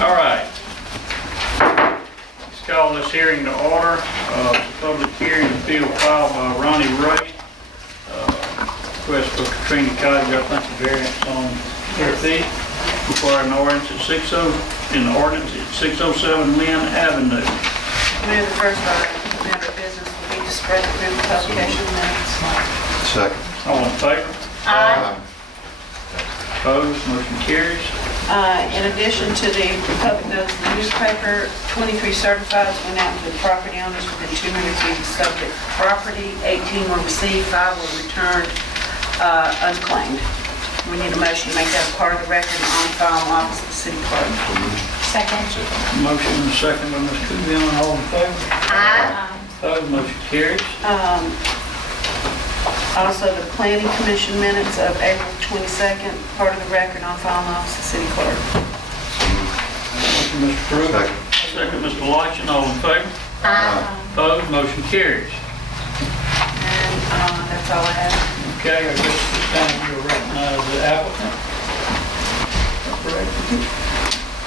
All right. Let's call this hearing to order. It's a public hearing appeal filed by Ronnie Ray. Request for Katrina Cottage, I think the variance on their feet. Requiring an ordinance at 607 Lynn Avenue. Move the first matter of business will be to spread the proof publication of minutes. Second. All in favor? Aye. Opposed? Motion carries. In addition to the public notice in the newspaper, 23 certifieds went out to the property owners within 200 feet of subject property. 18 were received, 5 were returned unclaimed. We need a motion to make that a part of the record and on file in the office of the city clerk. Second. Motion and second by Ms. Coogan. All in favor? Aye. Opposed? Motion carries. Also, the planning commission minutes of April 22nd, part of the record on file in the office of the city clerk. Motion, Mr. Pruitt. Second. Second, Mr. Lockton. All in favor? Aye. Opposed? Motion carries. And that's all I have. Okay, I guess this time we'll recognize the applicant.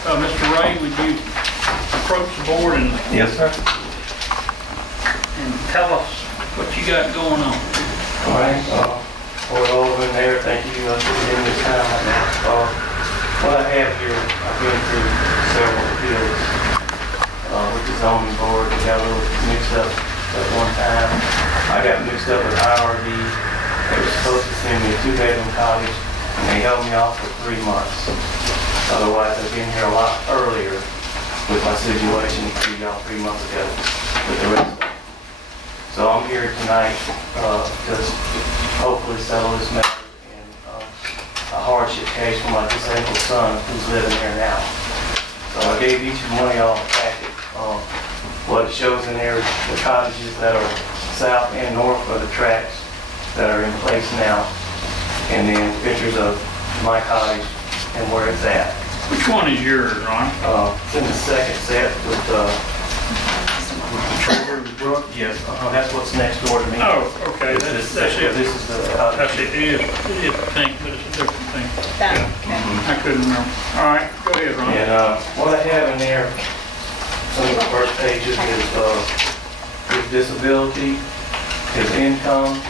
Mr. Ray, would you approach the board and Yes, sir. tell us what you got going on? All right, for all of them there, thank you for giving me time right now. What I have here, I've been through several appeals with the zoning board. We got a little mixed up at one time. I got mixed up with IRD. They were supposed to send me a 2-bedroom cottage, and they held me off for 3 months. Otherwise, I've been here a lot earlier with my situation to y'all 3 months ago with the rest of them. So I'm here tonight to hopefully settle this matter in a hardship case for my disabled son who's living there now. So I gave each one of y'all a packet. What it shows in there is the cottages that are south and north of the tracks that are in place now, and then pictures of my cottage and where it's at. Which one is yours, Ron? It's in the second set with the brook. Yes, that's what's next door to me. Oh, okay, that's it. This is the That's it. It is pink, but it's a different thing. Okay. I couldn't remember. All right, go ahead, Ron. And what I have in there, some of the first pages is his disability, his income,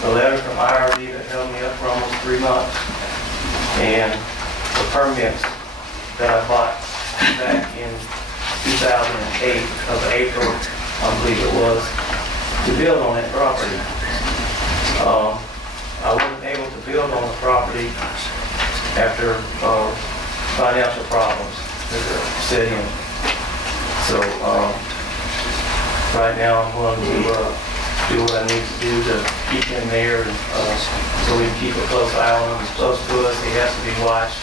the letter from IRD that held me up for almost 3 months, and the permits that I bought back in 2008 of April, I believe it was, to build on that property. I wasn't able to build on the property after financial problems that set in. So right now I'm going to do what I need to do to keep him there, and so we can keep a close eye on him. He's close to us. He has to be watched,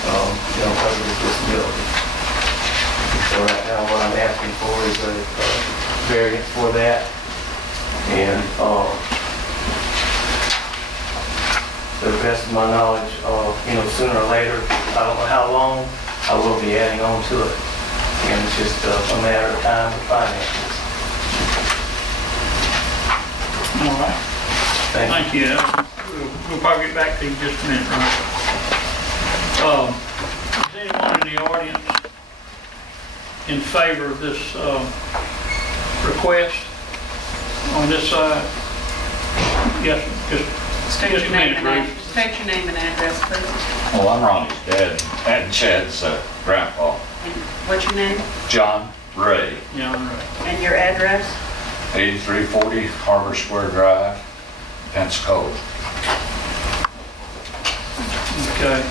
because of his disability. So right now what I'm asking for is a variance for that, and to the best of my knowledge, sooner or later, I don't know how long, I will be adding on to it, and it's just a matter of time with finances. All right. Thank you. We'll probably get back to you in just a minute, Ron. Is anyone in the audience in favor of this request on this side? Yes, just State a your name minute, and Bruce. address. State your name and address, please. Well, I'm Ronnie's dad and Chad's grandpa, And what's your name? John Ray, Yeah, all right. And your address? 8340 Harbor Square Drive, Pensacola. Okay.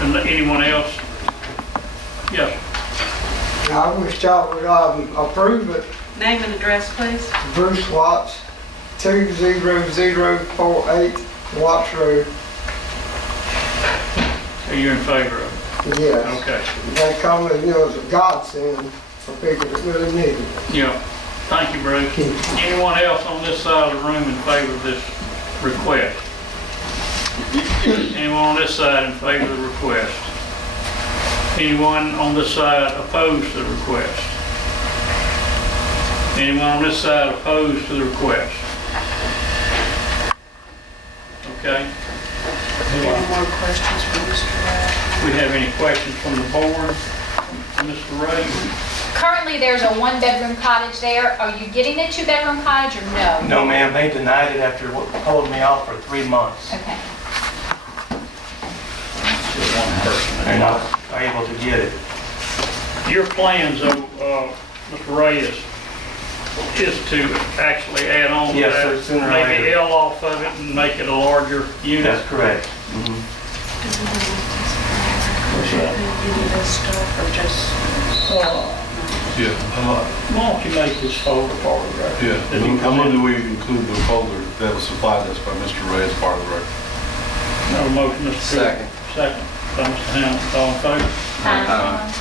And anyone else? Yes. I wish y'all would approve it. Name and address, please. Bruce Watts, 20048 Watts Road. Are you in favor of it? Yes. Okay. They come and, it's a godsend for people that really need it. Yeah. Thank you, Bruce. Anyone else on this side of the room in favor of this request? Anyone on this side in favor of the request? Anyone on this side opposed to the request? Anyone on this side opposed to the request? Okay. Any more questions for Mr. Ray? We have any questions from the board? Mr. Ray? Currently, there's a one-bedroom cottage there. Are you getting a two-bedroom cottage or no? No, ma'am, they denied it after holding me off for 3 months. Okay. Just one person. They're not able to get it. Your plans, though, Mr. Ray, is to actually add on to Yes, that, sir, sooner or maybe later. L off of it and make it a larger unit? That's correct. Mhm. What's that? Any of this stuff or just? Yeah, Why don't you make this folder part of the record? yeah. That you I come wonder in. we include the folder that was supplied us by Mr. Ray as part of the record. No motion, Mr. Second. Second, by Mr. Hamlin, all in favor?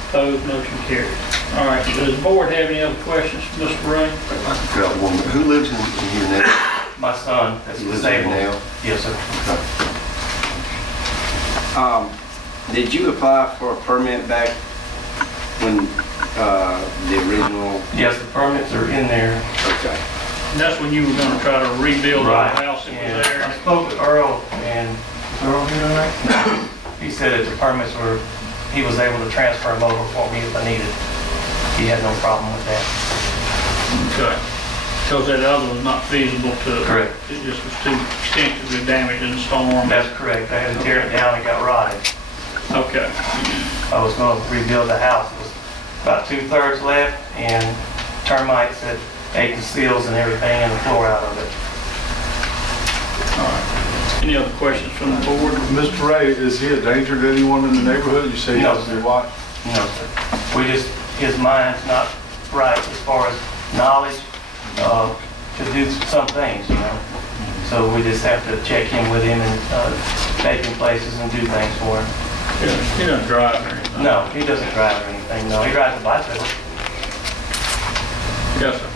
Opposed, motion carried. All right, does the board have any other questions for Mr. Ray? I've got one. Who lives in here now? My son that's He lives there disabled. now? Yes, sir. Did you apply for a permit back when the original? Yes, the permits are in there. Okay. And that's when you were gonna try to rebuild the Right. house that And was I there? spoke to Earl, and is Earl here tonight? He said that the permits were, he was able to transfer them over for me if I needed. He had no problem with that. Okay. Because that other was not feasible to... Correct. It just was too extensively damaged in the storm? That's correct. I had to tear it down and got rotted. Okay. I was going to rebuild the house. It was about 2/3 left, and termites had ate the seals and everything and the floor out of it. All right. Any other questions from the board? Mr. Ray, is he a danger to anyone in the neighborhood? You say he No, has sir. to watch? No, sir. His mind's not right as far as knowledge to do some things, you know. So we just have to check in with him and take him places and do things for him. He doesn't drive or anything? No, he doesn't drive or anything. No, he rides a bicycle. Yes, sir.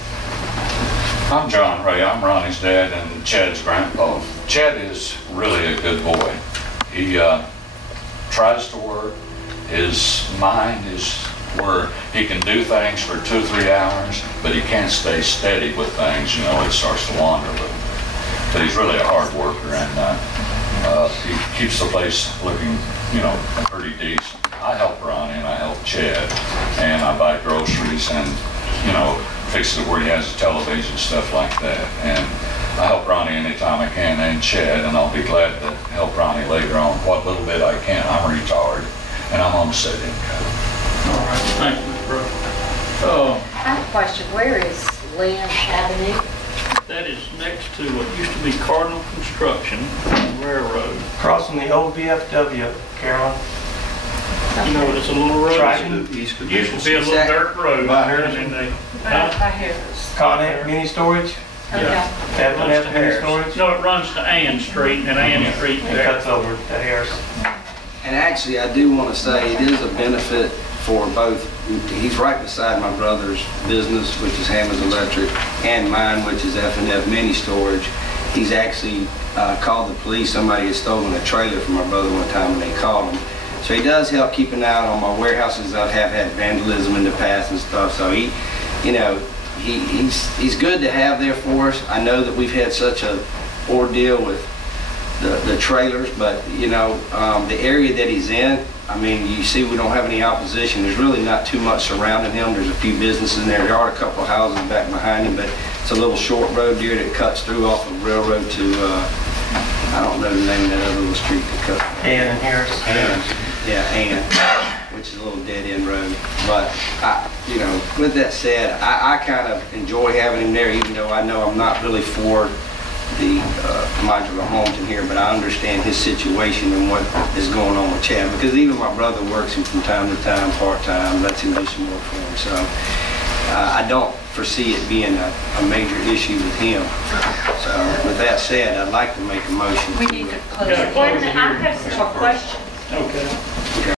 I'm John Ray, I'm Ronnie's dad and Chad's grandpa. Chad is really a good boy. He tries to work. His mind is where he can do things for 2 or 3 hours, but he can't stay steady with things, you know, it starts to wander a little bit. But he's really a hard worker, and he keeps the place looking, you know, pretty decent. I help Ronnie and I help Chad, and I buy groceries and, you know, fix it where he has a television, stuff like that. And I help Ronnie anytime I can, and Chad, and I'll be glad to help Ronnie later on, what little bit I can. I'm retired, and I'm on set income. All right, thank you, Mr. Russell. I have a question. Where is Lynn Avenue? That is next to what used to be Cardinal Construction on Railroad. Across from the old VFW, Carolyn. You know, it's a little road. Triton. East of Used to be a little dirt road. By Harrison? And then they... I Harris. Connet Mini Storage. Yeah. That one has Runs to mini Harris. storage. No, it runs to Ann Street, and Ann Street It there. cuts over to Harris. And actually, I do want to say it is a benefit for both. He's right beside my brother's business, which is Hammond's Electric, and mine, which is F&F Mini Storage. He's actually called the police. Somebody had stolen a trailer from my brother one time, and they called him. So he does help keep an eye on my warehouses. I have had vandalism in the past and stuff. So he, you know, he's good to have there for us. I know that we've had such a ordeal with the trailers, but you know, the area that he's in, I mean, you see we don't have any opposition. There's really not too much surrounding him. There's a few businesses in there. There are a couple of houses back behind him, but it's a little short road here that cuts through off of Railroad to, I don't know the name of that other little street that cuts. Ann and Harris. Yeah, Ann, which is a little dead-end road. But, you know, with that said, I kind of enjoy having him there, even though I know I'm not really for the modular homes in here, but I understand his situation and what is going on with Chad, because even my brother works him from time to time, part-time, lets him do some work for him. So I don't foresee it being a major issue with him. So with that said, I'd like to make a motion. We need to close Yeah, it. Wait a minute, I have a question. Okay.